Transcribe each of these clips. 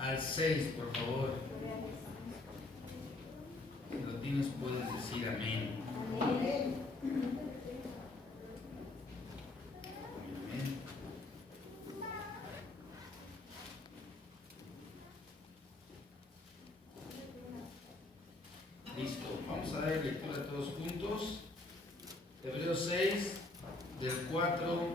al 6, por favor. Si lo tienes, puedes decir amén. Amén. Listo, vamos a dar lectura todos juntos. Hebreos 6, del 4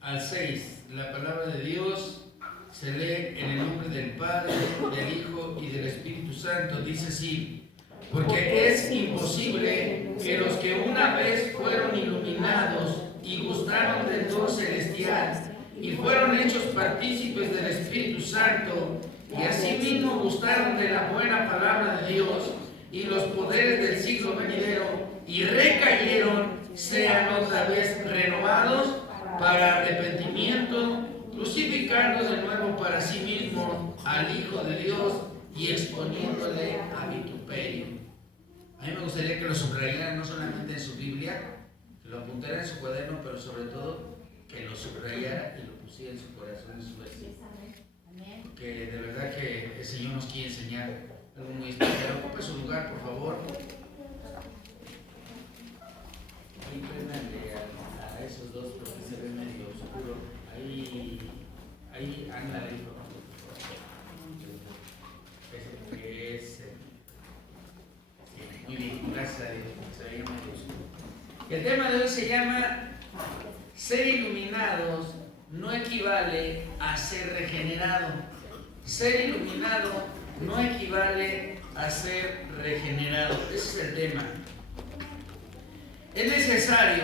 al 6. La palabra de Dios se lee en el nombre del Padre, del Hijo y del Espíritu Santo. Dice así: porque es imposible que los que una vez fueron iluminados y gustaron del don celestial y fueron hechos partícipes del Espíritu Santo y asimismo gustaron de la buena palabra de Dios y los poderes del siglo venidero y recayeron, sean otra vez renovados para arrepentimiento, crucificando de nuevo para sí mismo al Hijo de Dios y exponiéndole a vituperio. A mí me gustaría que lo subrayaran no solamente en su Biblia, que lo apuntara en su cuaderno, pero sobre todo que lo subrayara y lo pusiera en su corazón, en su vecino. Porque de verdad que el Señor nos quiere enseñar algo muy especial. Ocupe su lugar, por favor. Ahí préndanle a esos dos porque se ve medio oscuro. Ahí ándale, por favor. Muy bien, gracias a Dios. Se veía medio oscuro. El tema de hoy se llama: ser iluminados no equivale a ser regenerado. Ser iluminado no equivale a ser regenerado. Ese es el tema. Es necesario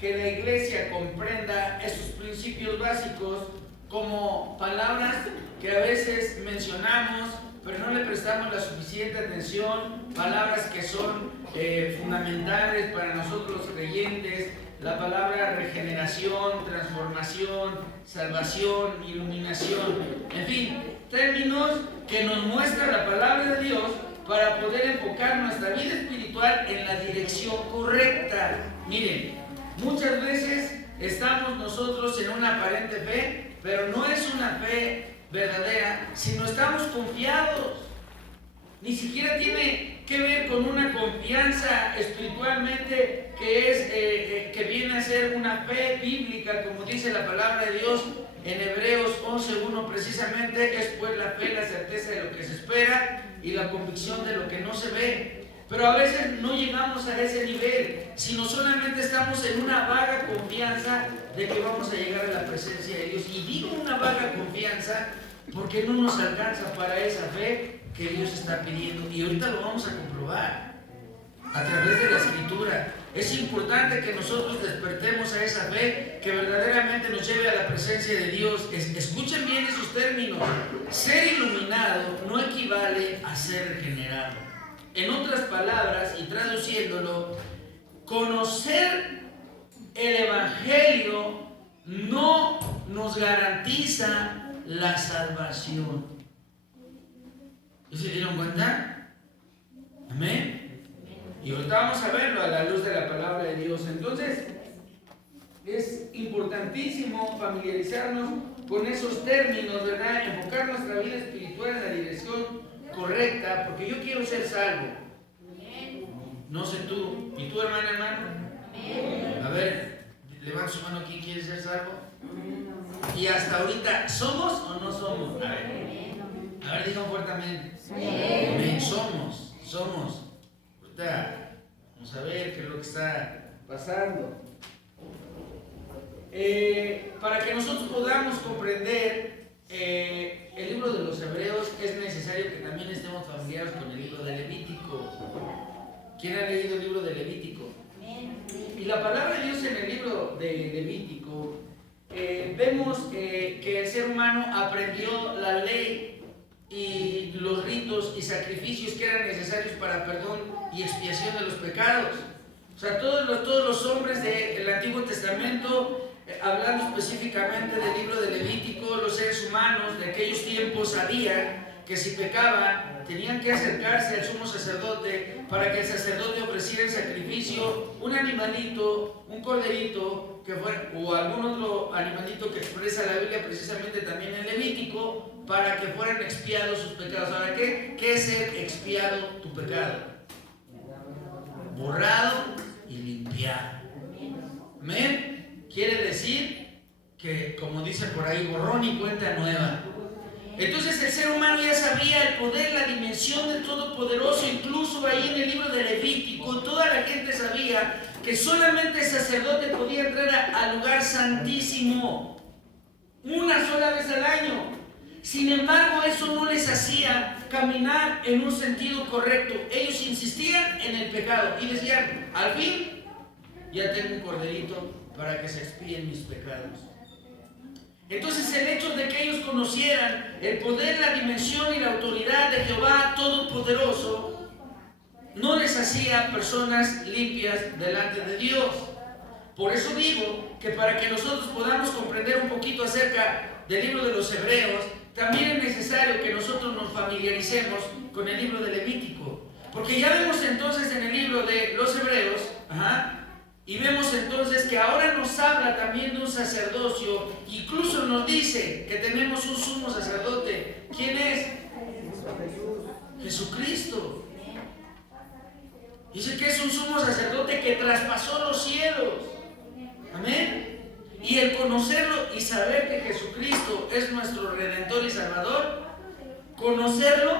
que la iglesia comprenda estos principios básicos como palabras que a veces mencionamos, pero no le prestamos la suficiente atención, palabras que son fundamentales para nosotros los creyentes. La palabra regeneración, transformación, salvación, iluminación, en fin, términos que nos muestra la palabra de Dios para poder enfocar nuestra vida espiritual en la dirección correcta. Miren, muchas veces estamos nosotros en una aparente fe, pero no es una fe verdadera, sino estamos confiados. Ni siquiera tiene que ver con una confianza espiritualmente que viene a ser una fe bíblica, como dice la palabra de Dios en Hebreos 11:1 precisamente. Es pues la fe, la certeza de lo que se espera y la convicción de lo que no se ve. Pero a veces no llegamos a ese nivel, sino solamente estamos en una vaga confianza de que vamos a llegar a la presencia de Dios. Y digo una vaga confianza porque no nos alcanza para esa fe que Dios está pidiendo. Y ahorita lo vamos a comprobar a través de la Escritura. Es importante que nosotros despertemos a esa fe que verdaderamente nos lleve a la presencia de Dios. Escuchen bien esos términos. Ser iluminado no equivale a ser regenerado. En otras palabras, y traduciéndolo, conocer el Evangelio no nos garantiza la salvación. ¿Se dieron cuenta? Amén. Y ahorita vamos a verlo a la luz de la palabra de Dios. Entonces, es importantísimo familiarizarnos con esos términos, ¿verdad? Enfocar nuestra vida espiritual en la dirección correcta, porque yo quiero ser salvo. No sé tú. ¿Y tú, hermano? A ver, levanta su mano. ¿Quién quiere ser salvo? Y hasta ahorita, ¿somos o no somos? A ver, digan fuertemente. Amén. Somos. Ahorita vamos a ver qué es lo que está pasando. Para que nosotros podamos comprender el libro de los Hebreos, es necesario que también estemos familiares con el libro de Levítico. ¿Quién ha leído el libro de Levítico? Y la palabra de Dios en el libro de Levítico, vemos que el ser humano aprendió la ley y los ritos y sacrificios que eran necesarios para perdón y expiación de los pecados. O sea, todos los hombres del Antiguo Testamento, hablando específicamente del libro de Levítico, los seres humanos de aquellos tiempos sabían que si pecaban tenían que acercarse al sumo sacerdote para que el sacerdote ofreciera en sacrificio un animalito, un corderito, que fuera, o algún otro animalito que expresa la Biblia precisamente también en Levítico, para que fueran expiados sus pecados. Ahora, ¿qué es ser expiado tu pecado? Borrado y limpiado. Amén. Quiere decir que, como dice por ahí, borrón y cuenta nueva. Entonces el ser humano ya sabía el poder, la dimensión del Todopoderoso. Incluso ahí en el libro de Levítico, toda la gente sabía que solamente el sacerdote podía entrar al lugar santísimo una sola vez al año. Sin embargo, eso no les hacía caminar en un sentido correcto. Ellos insistían en el pecado y decían, al fin, ya tengo un corderito para que se expíen mis pecados. Entonces el hecho de que ellos conocieran el poder, la dimensión y la autoridad de Jehová Todopoderoso no les hacía personas limpias delante de Dios. Por eso digo que para que nosotros podamos comprender un poquito acerca del libro de los Hebreos, también es necesario que nosotros nos familiaricemos con el libro de Levítico. Porque ya vemos entonces en el libro de los Hebreos, y vemos entonces que ahora nos habla también de un sacerdocio. Incluso nos dice que tenemos un sumo sacerdote. ¿Quién es? Jesucristo. Dice que es un sumo sacerdote que traspasó los cielos. Amén. Y el conocerlo y saber que Jesucristo es nuestro Redentor y Salvador, conocerlo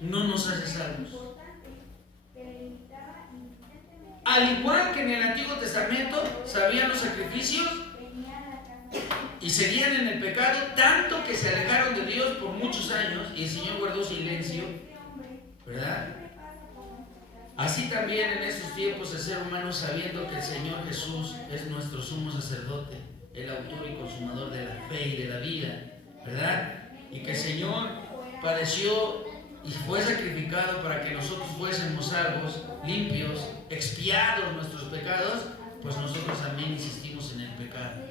no nos hace salvos. Al igual que en el Antiguo Testamento sabían los sacrificios y seguían en el pecado, tanto que se alejaron de Dios por muchos años y el Señor guardó silencio, ¿verdad? Así también en estos tiempos el ser humano, sabiendo que el Señor Jesús es nuestro sumo sacerdote, el autor y consumador de la fe y de la vida, ¿verdad? Y que el Señor padeció y fue sacrificado para que nosotros fuésemos salvos, limpios, expiados nuestros pecados, pues nosotros también insistimos en el pecado.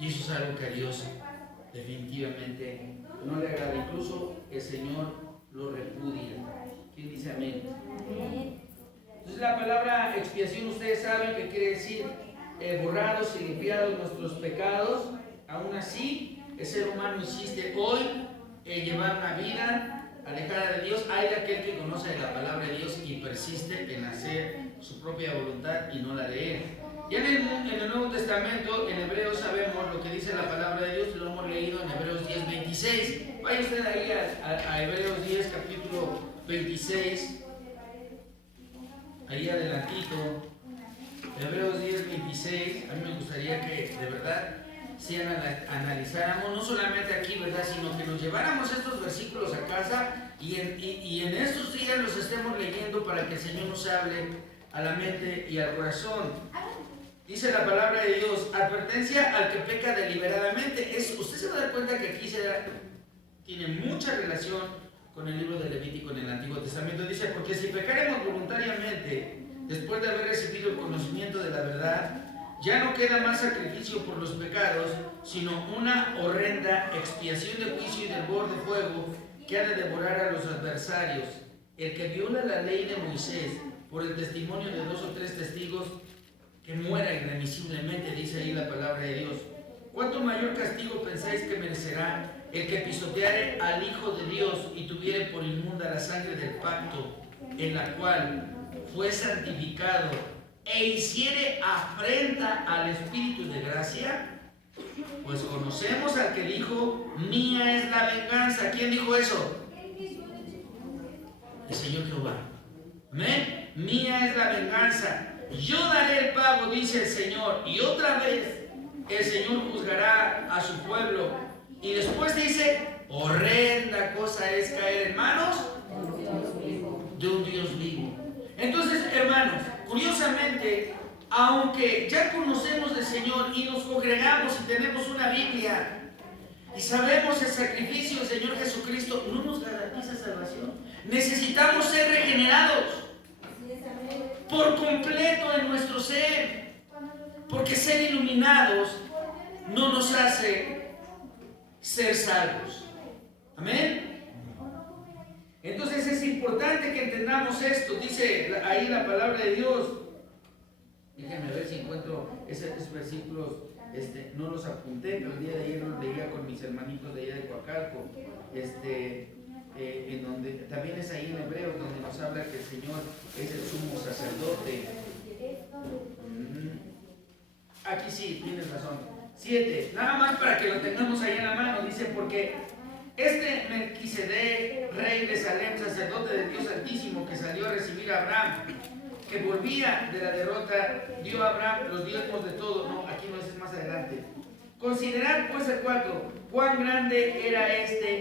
Y eso es algo que a Dios definitivamente no le agrada. Incluso el Señor lo repudia. ¿Quién dice amén? Entonces la palabra expiación, ustedes saben que quiere decir borrados y limpiados nuestros pecados. Aún así, el ser humano insiste hoy en llevar una vida alejada de Dios. Hay de aquel que conoce la palabra de Dios y persiste en hacer su propia voluntad y no la de Él. Ya en el Nuevo Testamento, en Hebreos, sabemos lo que dice la palabra de Dios, lo hemos leído en Hebreos 10:26. Vaya usted ahí a Hebreos 10, capítulo 26, ahí adelantito, Hebreos 10:26. A mí me gustaría que de verdad si analizáramos, no solamente aquí, ¿verdad?, sino que nos lleváramos estos versículos a casa y en estos días los estemos leyendo para que el Señor nos hable a la mente y al corazón. Dice la palabra de Dios, advertencia al que peca deliberadamente. Usted se va a dar cuenta que aquí tiene mucha relación con el libro de Levítico en el Antiguo Testamento. Dice, porque si pecaremos voluntariamente, después de haber recibido el conocimiento de la verdad, ya no queda más sacrificio por los pecados, sino una horrenda expiación de juicio y de hervor de fuego que ha de devorar a los adversarios. El que viola la ley de Moisés por el testimonio de 2 o 3 testigos, que muera irremisiblemente, dice ahí la palabra de Dios. ¿Cuánto mayor castigo pensáis que merecerá el que pisoteare al Hijo de Dios y tuviere por inmunda la sangre del pacto, en la cual fue santificado, e hiciere afrenta al Espíritu de gracia? Pues conocemos al que dijo, mía es la venganza. ¿Quién dijo eso? El Señor Jehová. ¿Amén? Mía es la venganza, yo daré el pago, dice el Señor. Y otra vez el Señor juzgará a su pueblo. Y después dice, horrenda cosa es caer en manos de un Dios vivo. Entonces, hermanos, curiosamente, aunque ya conocemos del Señor y nos congregamos y tenemos una Biblia y sabemos el sacrificio del Señor Jesucristo, no nos garantiza salvación. Necesitamos ser regenerados por completo en nuestro ser, porque ser iluminados no nos hace ser salvos. Amén. Entonces es importante que entendamos esto. Dice ahí la palabra de Dios, Déjenme ver si encuentro esos versículos. No los apunté, pero el día de ayer los leía con mis hermanitos de allá de Coacalco. En donde también es ahí en Hebreos, donde nos habla que el Señor es el sumo sacerdote. Aquí sí, tienes razón. 7, nada más para que lo tengamos ahí en la mano. Dice, porque Melquisedec, rey de Salem, sacerdote del Dios Altísimo, que salió a recibir a Abraham, que volvía de la derrota, dio a Abraham los diezmos de todo. No, aquí no, es más adelante. Considerad pues el 4, cuán grande era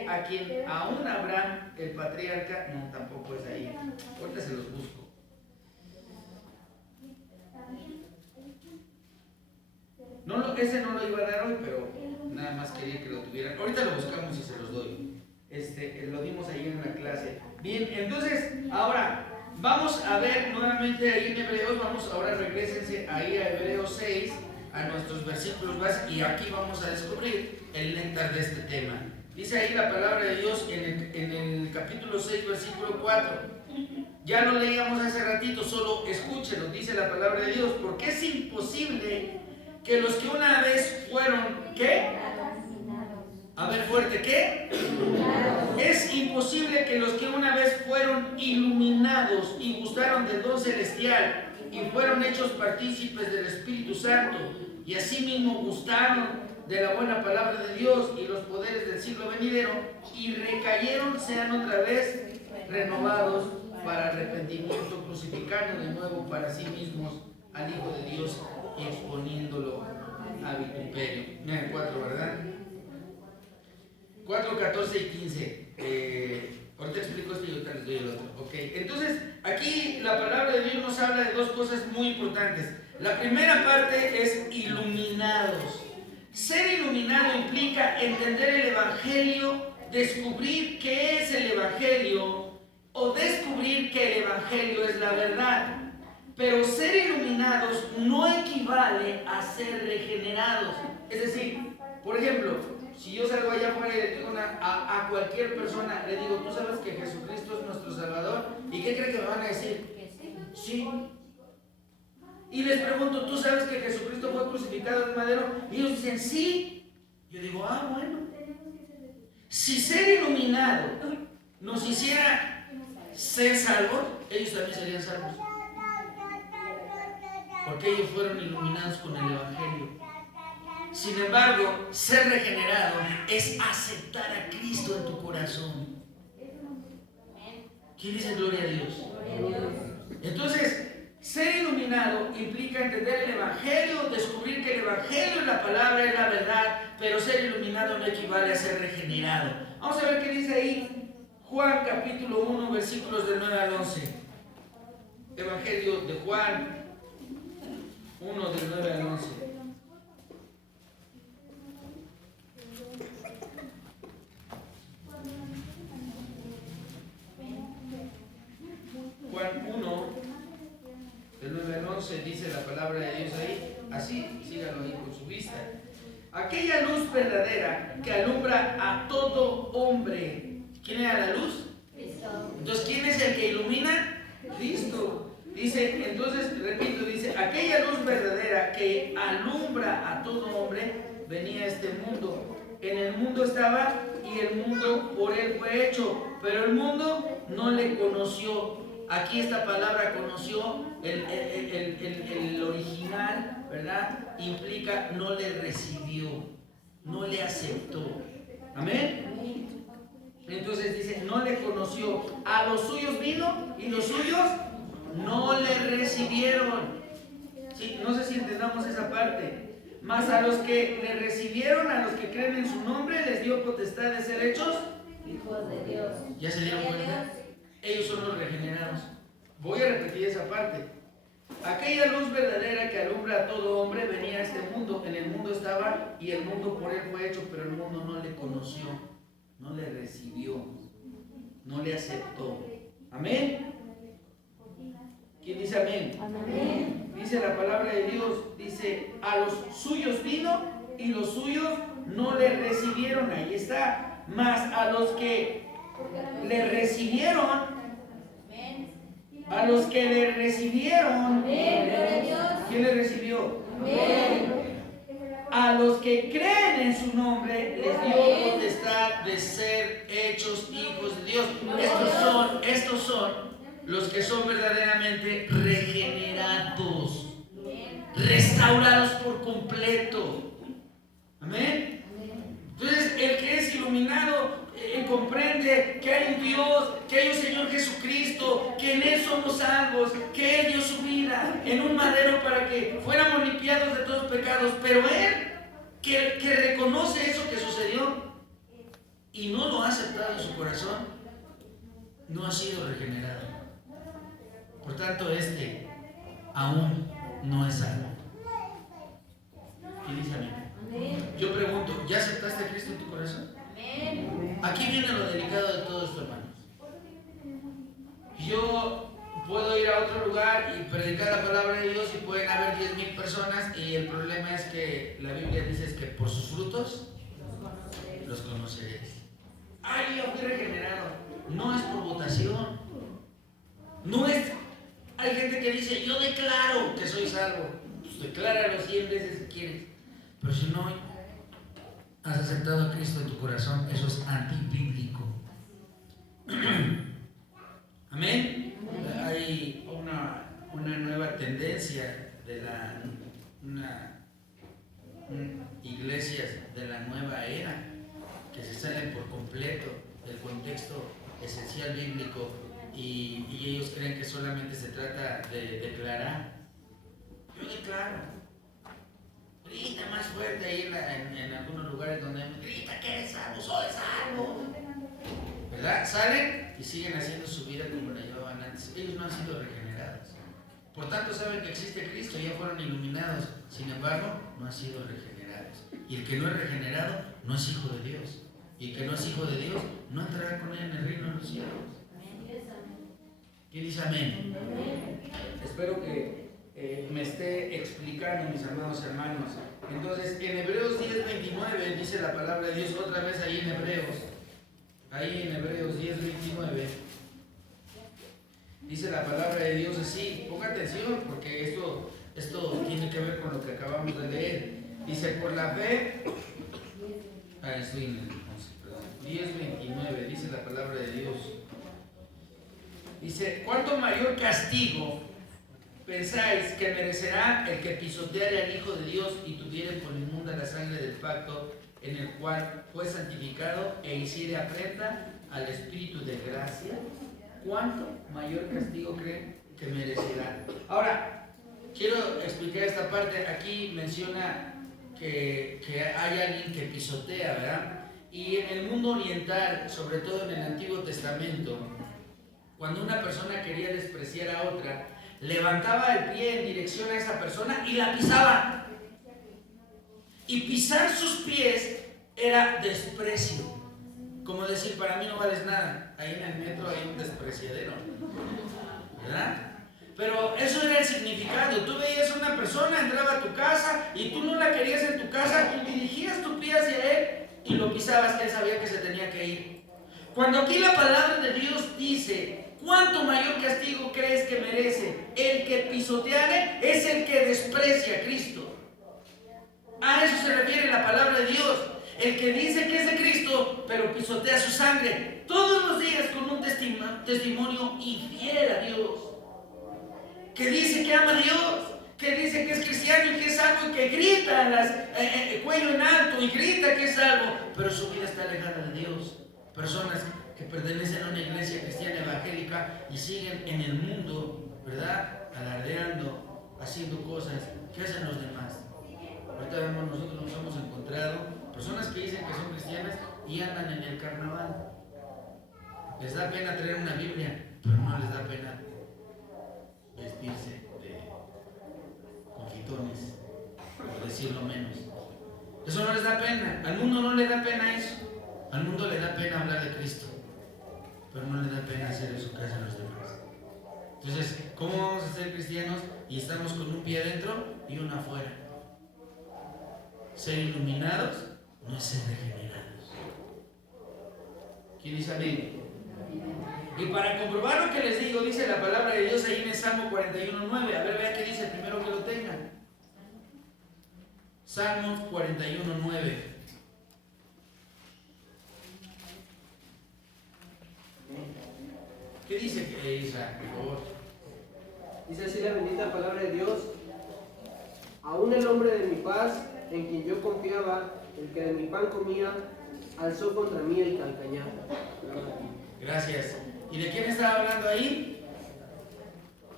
a quien aún Abraham, el patriarca, no, tampoco es ahí. Ahorita se los busco. Ese no lo iba a dar hoy, pero nada más quería que lo tuvieran. Ahorita lo buscamos y se los doy. Lo dimos ahí en la clase. Bien, entonces, ahora vamos a ver nuevamente ahí en Hebreos. Ahora regrésense ahí a Hebreos 6, a nuestros versículos básicos, y aquí vamos a descubrir el néctar de este tema. Dice ahí la palabra de Dios en el capítulo 6, versículo 4. Ya lo leíamos hace ratito, solo escúchenlo, dice la palabra de Dios, porque es imposible que los que una vez fueron, ¿qué? A ver fuerte, ¿qué? Es imposible que los que una vez fueron iluminados y gustaron del don celestial y fueron hechos partícipes del Espíritu Santo y asimismo gustaron de la buena palabra de Dios y los poderes del siglo venidero y recayeron, sean otra vez renovados para arrepentimiento, crucificando de nuevo para sí mismos al Hijo de Dios y exponiéndolo a vituperio. Mira el 4, ¿verdad? 4, 14 y 15. Ahorita explico esto y ahorita les doy el otro. Ok, entonces aquí la palabra de Dios nos habla de dos cosas muy importantes. La primera parte es iluminados. Ser iluminado implica entender el Evangelio, descubrir qué es el Evangelio o descubrir que el Evangelio es la verdad. Pero ser iluminados no equivale a ser regenerados. Es decir, por ejemplo, si yo salgo allá afuera y le digo a cualquier persona, le digo, ¿tú sabes que Jesucristo es nuestro Salvador? ¿Y qué creen que me van a decir? Sí. Y les pregunto, ¿tú sabes que Jesucristo fue crucificado en madero? Y ellos dicen, sí. Yo digo, bueno. Si ser iluminado nos hiciera ser salvos, ellos también serían salvos. Porque ellos fueron iluminados con el Evangelio. Sin embargo, ser regenerado es aceptar a Cristo en tu corazón. ¿Quién dice gloria a Dios? Entonces, ser iluminado implica entender el Evangelio, descubrir que el Evangelio es la palabra, es la verdad, pero ser iluminado no equivale a ser regenerado. Vamos a ver qué dice ahí Juan capítulo 1, versículos del 9 al 11. Evangelio de Juan 1 del 9 al 11. Juan 1 del 9 al 11 dice la palabra de Dios ahí, así, síganlo ahí con su vista. Aquella luz verdadera que alumbra a todo hombre. ¿Quién era la luz? Cristo. Entonces, ¿quién es el que ilumina? Cristo. Dice, entonces, repito, dice, aquella luz verdadera que alumbra a todo hombre venía a este mundo. En el mundo estaba y el mundo por él fue hecho, pero el mundo no le conoció. Aquí esta palabra conoció, el original, ¿verdad? Implica no le recibió, no le aceptó. ¿Amén? Entonces dice, no le conoció. A los suyos vino y los suyos no le recibieron. Sí, no sé si entendamos esa parte. Mas a los que le recibieron, a los que creen en su nombre, les dio potestad de ser hechos hijos de Dios. ¿Ya se dieron cuenta? Ellos son los regenerados. Voy a repetir esa parte. Aquella luz verdadera que alumbra a todo hombre venía a este mundo. En el mundo estaba y el mundo por él fue hecho, pero el mundo no le conoció, no le recibió, no le aceptó. ¿Amén? ¿Quién dice amén? Amén. Dice la palabra de Dios, dice, a los suyos vino y los suyos no le recibieron. Ahí está. Mas a los que le recibieron, A los que le recibieron. ¿Quién le recibió? A los que creen en su nombre les dio potestad de ser hechos hijos de Dios. Estos son los que son verdaderamente regenerados, restaurados por completo. Amén. Entonces, el que es iluminado comprende que hay un Dios, que hay un Señor Jesucristo, que en Él somos salvos, que Él dio su vida en un madero para que fuéramos limpiados de todos pecados, pero Él, que reconoce eso que sucedió y no lo ha aceptado en su corazón, no ha sido regenerado. Por tanto, aún no es salvo. ¿Qué dice amén? Yo pregunto, ¿ya aceptaste a Cristo en tu corazón? Aquí viene lo delicado de todo esto, hermanos. Yo puedo ir a otro lugar y predicar la palabra de Dios y pueden haber 10,000 personas, y el problema es que la Biblia dice que por sus frutos los conoceréis. Ay, yo fui regenerado. No es por votación. No es. Hay gente que dice, yo declaro que soy salvo. Pues decláralo 100 veces si quieres. Pero si no has aceptado a Cristo en tu corazón, eso es antibíblico. Amén. Hay una nueva tendencia de iglesias de la nueva era que se salen por completo del contexto esencial bíblico y ellos creen que solamente se trata de declarar. Yo declaro. Grita más fuerte ahí en algunos lugares donde grita que eres salvo, soy salvo. ¿Verdad? Salen y siguen haciendo su vida como la llevaban antes. Ellos no han sido regenerados. Por tanto, saben que existe Cristo, ya fueron iluminados. Sin embargo, no han sido regenerados. Y el que no es regenerado no es hijo de Dios. Y el que no es hijo de Dios no entrará con él en el reino de los cielos. ¿Quién dice amén? Espero que me esté explicando, mis amados hermanos. Entonces, en Hebreos 10:29 dice la palabra de Dios, otra vez ahí en Hebreos 10:29 dice la palabra de Dios así. Ponga atención porque esto tiene que ver con lo que acabamos de leer. Dice, por la fe, estoy en el 10:29 dice la palabra de Dios. Dice, ¿cuánto mayor castigo pensáis que merecerá el que pisoteare al Hijo de Dios y tuviere por inmunda la sangre del pacto en el cual fue santificado e hiciere afrenta al Espíritu de gracia? ¿Cuánto mayor castigo creen que merecerá? Ahora, quiero explicar esta parte. Aquí menciona que hay alguien que pisotea, ¿verdad? Y en el mundo oriental, sobre todo en el Antiguo Testamento, cuando una persona quería despreciar a otra, levantaba el pie en dirección a esa persona y la pisaba. Y pisar sus pies era desprecio. Como decir, para mí no vales nada. Ahí en el metro hay un despreciadero, ¿verdad? Pero eso era el significado. Tú veías a una persona, entraba a tu casa y tú no la querías en tu casa y dirigías tu pie hacia él y lo pisabas, que él sabía que se tenía que ir. Cuando aquí la palabra de Dios dice, ¿cuánto mayor castigo crees que merece el que pisoteare? Es el que desprecia a Cristo. A eso se refiere la palabra de Dios. El que dice que es de Cristo, pero pisotea su sangre todos los días con un testimonio infiel a Dios. Que dice que ama a Dios, que dice que es cristiano y que es salvo y que grita cuello en alto y grita que es salvo, pero su vida está alejada de Dios. Personas que pertenecen a una iglesia cristiana evangélica y siguen en el mundo, ¿verdad? Alardeando, haciendo cosas que hacen los demás. Ahorita vemos, nosotros nos hemos encontrado personas que dicen que son cristianas y andan en el carnaval. Les da pena traer una Biblia, pero no les da pena vestirse de confitones, por decirlo menos. Eso no les da pena. Al mundo no le da pena eso. Al mundo le da pena hablar de Cristo, pero no le da pena hacer eso que hacen los demás. Entonces, ¿cómo vamos a ser cristianos y estamos con un pie adentro y uno afuera? Ser iluminados no es ser regenerados. ¿Quién dice amén? Y para comprobar lo que les digo, dice la palabra de Dios ahí en el Salmo 41:9. A ver, vea qué dice primero que lo tengan. Salmos 41:9. ¿Qué dice Isaac, por favor? Dice así la bendita palabra de Dios: aún el hombre de mi paz, en quien yo confiaba, el que de mi pan comía, alzó contra mí el calcañar. Gracias. ¿Y de quién estaba hablando ahí?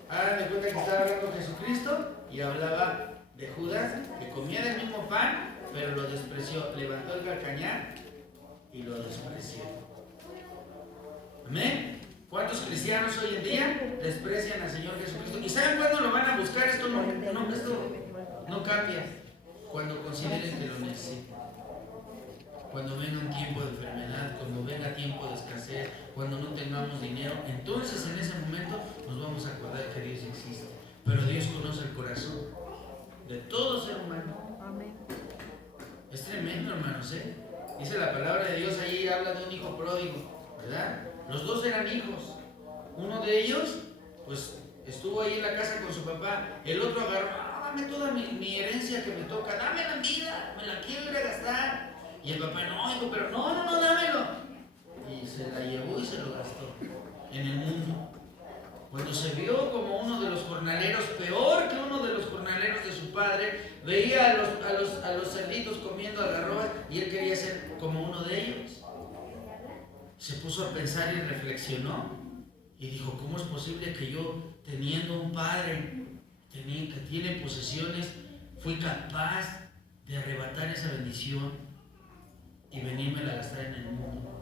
Hagan de cuenta que estaba hablando Jesucristo y hablaba de Judas, que comía del mismo pan, pero lo despreció. Levantó el calcañar y lo despreció. ¿Amén? ¿Cuántos cristianos hoy en día desprecian al Señor Jesucristo? ¿Y saben cuándo lo van a buscar? Esto no cambia. Cuando consideren que lo necesitan. Cuando venga un tiempo de enfermedad, cuando venga tiempo de escasez, cuando no tengamos dinero, entonces en ese momento nos vamos a acordar que Dios existe. Pero Dios conoce el corazón de todo ser humano. Amén. Es tremendo, hermanos, ¿eh? Dice la palabra de Dios, ahí habla de un hijo pródigo, ¿verdad? Los dos eran hijos. Uno de ellos, pues, estuvo ahí en la casa con su papá. El otro agarró, dame toda mi herencia que me toca, dame la vida, me la quiero ir a gastar. Y el papá, no, hijo, pero no, dámelo. Y se la llevó y se lo gastó en el mundo. Cuando se vio como uno de los jornaleros, peor que uno de los jornaleros de su padre, veía a los cerditos comiendo algarrobas y él quería ser como uno de ellos. Se puso a pensar y reflexionó y dijo, ¿cómo es posible que yo, teniendo un padre que tiene posesiones, fui capaz de arrebatar esa bendición y venirme a gastar en el mundo?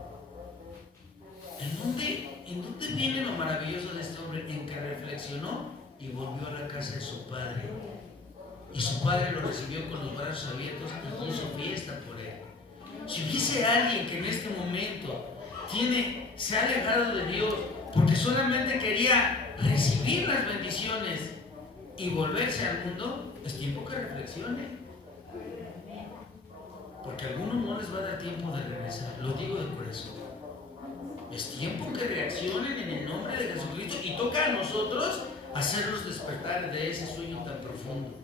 ¿En dónde viene lo maravilloso de este hombre? En que reflexionó y volvió a la casa de su padre. Y su padre lo recibió con los brazos abiertos y hizo fiesta por él. Si hubiese alguien que en este momento se ha alejado de Dios porque solamente quería recibir las bendiciones y volverse al mundo, es tiempo que reflexione. Porque a algunos no les va a dar tiempo de regresar, lo digo de corazón. Es tiempo que reaccionen en el nombre de Jesucristo y toca a nosotros hacerlos despertar de ese sueño tan profundo.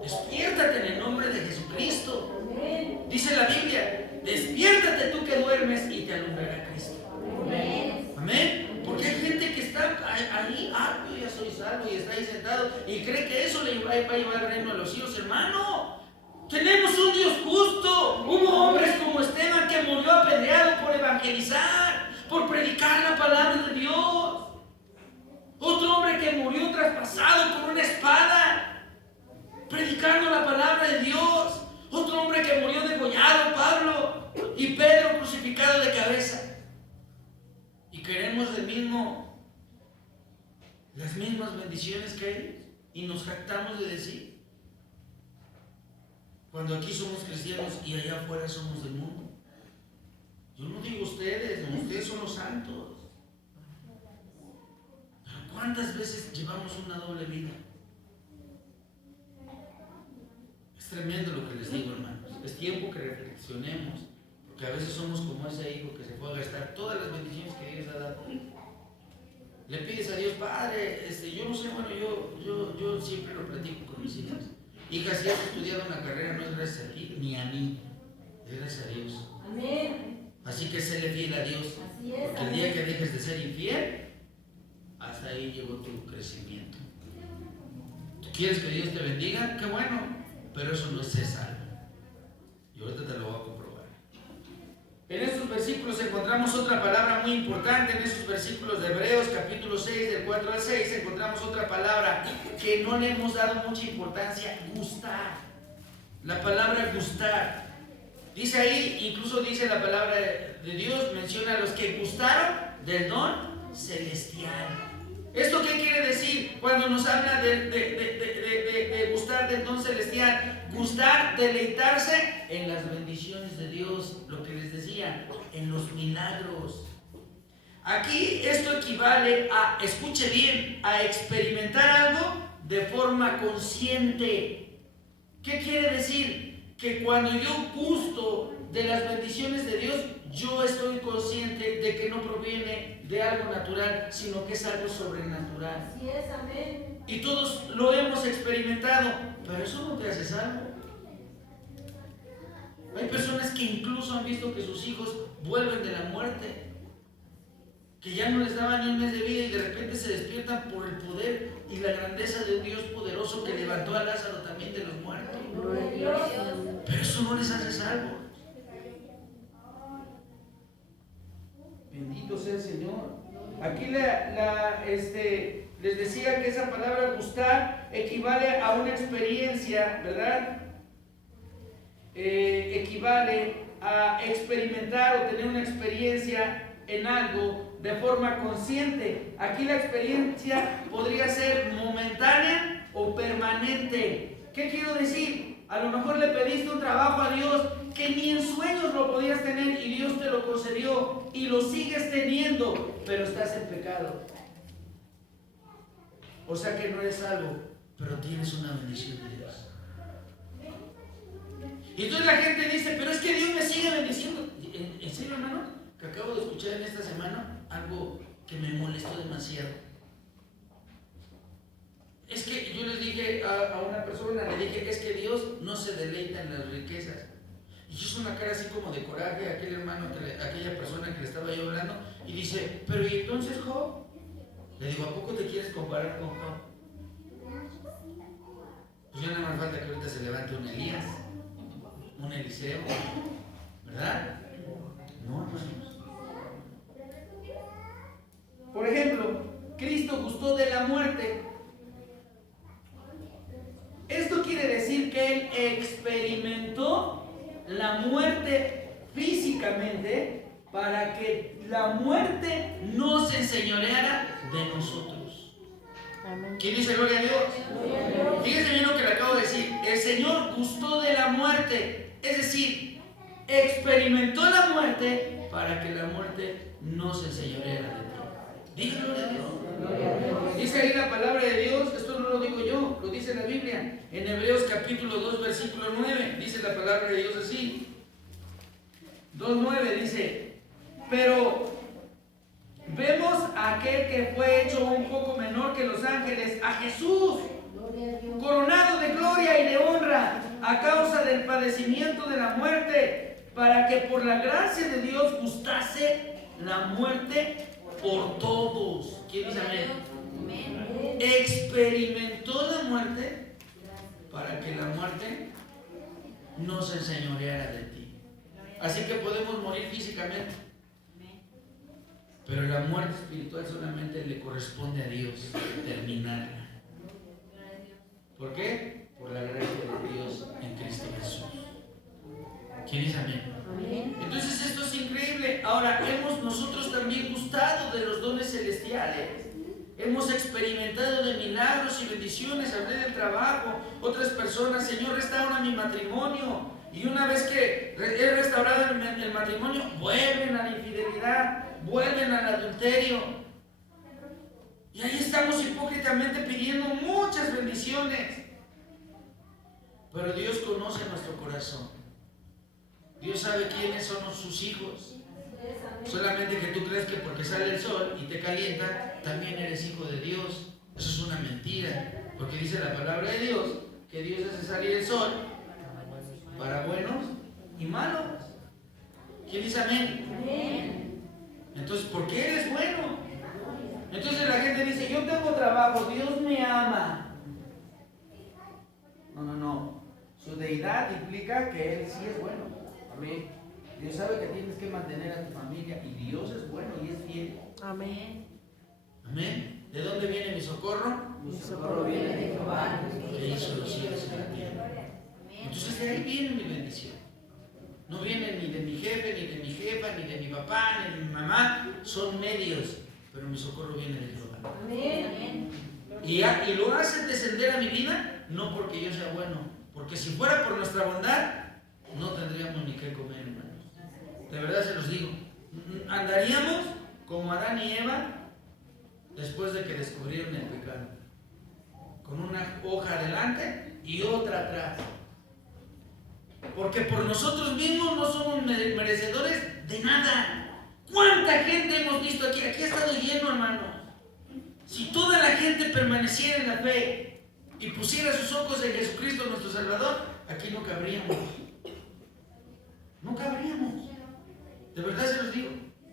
Despiértate en el nombre de Jesucristo. Dice la Biblia, despiértate tú que duermes y te alumbrará Cristo. Amén. Porque hay gente que está ahí, yo ya soy salvo y está ahí sentado y cree que eso le va a llevar al reino de los cielos. Hermano, tenemos un Dios justo. Hubo hombres como Esteban que murió apedreado por evangelizar, por predicar la palabra de Dios. Otro hombre que murió traspasado con una espada, predicando la palabra de Dios. Otro hombre que murió degollado, Pablo, y Pedro crucificado de cabeza. Y queremos las mismas bendiciones que ellos y nos jactamos de decir, cuando aquí somos cristianos y allá afuera somos del mundo. Yo no digo ustedes, no, ustedes son los santos. Pero ¿cuántas veces llevamos una doble vida? Es tremendo lo que les digo, hermanos. Es tiempo que reflexionemos, porque a veces somos como ese hijo que se fue a gastar todas las bendiciones que Dios ha dado. Le pides a Dios, Padre, yo no sé, bueno, yo siempre lo platico con mis hijas. Hija, si has estudiado una carrera, no es gracias a ti ni a mí, es gracias a Dios. Amén. Así que séle fiel a Dios, porque el día que dejes de ser infiel, hasta ahí llegó tu crecimiento. ¿Tú quieres que Dios te bendiga? Qué bueno, pero eso no es ser salvo. Y ahorita te lo voy a comprobar. En estos versículos encontramos otra palabra muy importante. En esos versículos de Hebreos capítulo 6 del 4 al 6 encontramos otra palabra que no le hemos dado mucha importancia: gustar. La palabra gustar. Dice ahí, incluso dice la palabra de Dios, menciona a los que gustaron del don celestial. ¿Esto qué quiere decir? Cuando nos habla de gustar del don celestial, gustar, deleitarse en las bendiciones de Dios, lo que les decía, en los milagros. Aquí esto equivale a, escuche bien, a experimentar algo de forma consciente. ¿Qué quiere decir? que cuando yo gusto de las bendiciones de Dios, yo estoy consciente de que no proviene de algo natural, sino que es algo sobrenatural. Así es, amén. Y todos lo hemos experimentado, pero eso no te hace salvo. Hay personas que incluso han visto que sus hijos vuelven de la muerte, que ya no les daban ni un mes de vida y de repente se despiertan por el poder y la grandeza de un Dios poderoso que levantó a Lázaro también de los muertos. Gloria a Dios. Pero eso no les hace salvos. Bendito sea el Señor. Aquí les decía que esa palabra gustar equivale a una experiencia, ¿verdad? Equivale a experimentar o tener una experiencia en algo de forma consciente. Aquí la experiencia podría ser momentánea o permanente. ¿Qué quiero decir? A lo mejor le pediste un trabajo a Dios que ni en sueños lo podías tener y Dios te lo concedió y lo sigues teniendo, pero estás en pecado. O sea que no eres salvo, pero tienes una bendición de Dios. Y entonces la gente dice, pero es que Dios me sigue bendiciendo. ¿En serio, hermano? Que acabo de escuchar en esta semana algo que me molestó demasiado. Es que yo les dije a una persona, le dije, es que Dios no se deleita en las riquezas. Y hizo una cara así como de coraje a aquel hermano, aquella persona que le estaba yo hablando, y dice, pero ¿y entonces Job? Le digo, ¿a poco te quieres comparar con Job? Pues ya nada más falta que ahorita se levante un Elías, un Eliseo, ¿verdad? No, hermanos. Por ejemplo, Cristo gustó de la muerte. Esto quiere decir que Él experimentó la muerte físicamente para que la muerte no se enseñoreara de nosotros. Amén. ¿Quién dice gloria a Dios? Fíjense bien lo que le acabo de decir. El Señor gustó de la muerte, es decir, experimentó la muerte para que la muerte no se enseñoreara de ti. Diga gloria a Dios. Dice ahí la palabra de Dios, esto no lo digo yo, lo dice la Biblia, en Hebreos capítulo 2, versículo 9, dice la palabra de Dios así. 2:9 dice, pero vemos a aquel que fue hecho un poco menor que los ángeles, a Jesús, coronado de gloria y de honra a causa del padecimiento de la muerte, para que por la gracia de Dios gustase la muerte por todos. ¿Quién dice amén? Experimentó la muerte para que la muerte no se enseñoreara de ti. Así que podemos morir físicamente, pero la muerte espiritual solamente le corresponde a Dios terminarla. ¿Por qué? Por la gracia de Dios en Cristo Jesús. ¿Quién dice amén? Entonces esto es increíble. Ahora, hemos nosotros también gustado de los dones celestiales. Hemos experimentado de milagros y bendiciones. Hablé del trabajo. Otras personas, Señor, restaura mi matrimonio. Y una vez que he restaurado el matrimonio, vuelven a la infidelidad, vuelven al adulterio. Y ahí estamos hipócritamente pidiendo muchas bendiciones. Pero Dios conoce nuestro corazón. Dios sabe quiénes son sus hijos. Solamente que tú crees que porque sale el sol y te calienta, también eres hijo de Dios. Eso es una mentira. Porque dice la palabra de Dios que Dios hace salir el sol para buenos y malos. ¿Quién dice amén? Entonces, ¿por qué Él es bueno? Entonces la gente dice, yo tengo trabajo, Dios me ama. No. Su deidad implica que Él sí es bueno. Amén. Dios sabe que tienes que mantener a tu familia y Dios es bueno y es fiel. Amén. Amén. ¿De dónde viene mi socorro? Mi socorro viene de Jehová, Que hizo los cielos y la tierra. Entonces de ahí viene mi bendición. No viene ni de mi jefe, ni de mi jefa, ni de mi papá, ni de mi mamá. Son medios, pero mi socorro viene de Jehová. Amén. Y lo hacen descender a mi vida, no porque yo sea bueno, porque si fuera por nuestra bondad, no tendríamos ni qué comer, hermanos. De verdad se los digo. Andaríamos como Adán y Eva después de que descubrieron el pecado, con una hoja adelante y otra atrás. Porque por nosotros mismos no somos merecedores de nada. ¿Cuánta gente hemos visto aquí? Aquí ha estado lleno, hermanos. Si toda la gente permaneciera en la fe y pusiera sus ojos en Jesucristo nuestro Salvador, aquí no cabríamos. No cabríamos. De verdad se los digo.